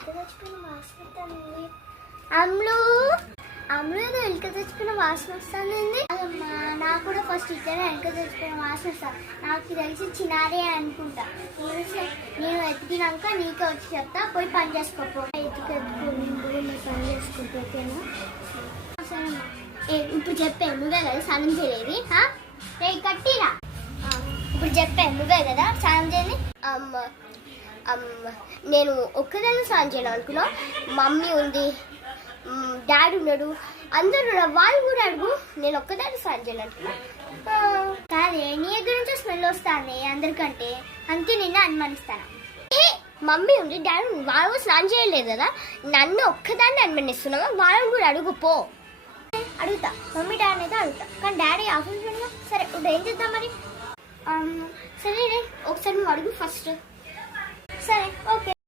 ఎలుక తెచ్చుకున్న వాసన వస్తుంది. అమ్ములు ఏదో ఎలుక తెచ్చుకున్న వాసన వస్తుందండి. అమ్మా నాకు కూడా ఫస్ట్ ఇట్లనే ఎలుక తెచ్చుకున్న వాసన వస్తుంది. నాకు తెలిసి చిన్నారే అనుకుంటా. నేను ఎతికినాక నీకే వచ్చి చెప్తా, పోయి పని చేసుకోపో. ఎత్తుకొని పని చేసుకుంటేనా సరేమ్మా. ఇప్పుడు చెప్పే నువ్వే కదా స్నానం చేయలేదు. రే కట్టిరా, ఇప్పుడు చెప్పే నువ్వే కదా స్నానం చేయని. అమ్మ నేను ఒక్కదాన్ని స్నానం చేయను అనుకున్నా. మమ్మీ ఉంది, డాడీ ఉన్నాడు, అందరు వాళ్ళు కూడా అడుగు. నేను ఒక్కదాన్ని స్నానం చేయను అనుకున్నా. కాదే నీ దగ్గర నుంచి స్మెల్ వస్తుంది అందరికంటే, అందుకే నిన్న అనుమానిస్తాను. మమ్మీ ఉంది, డాడీ ఉంది, వాళ్ళు స్నానం చేయలేదు కదా, నన్ను ఒక్కదాన్ని అనుమానిస్తున్నావా? వాళ్ళని కూడా అడుగు పో. అడుగుతా, మమ్మీ డాడీ అయితే అడుగుతా, కానీ డాడీ ఆఫీస్ వెళ్ళినా. సరే ఇప్పుడు ఏం చేద్దాం మరి? సరే రే ఒకసారి నువ్వు అడుగు ఫస్ట్. సరే ఓకే.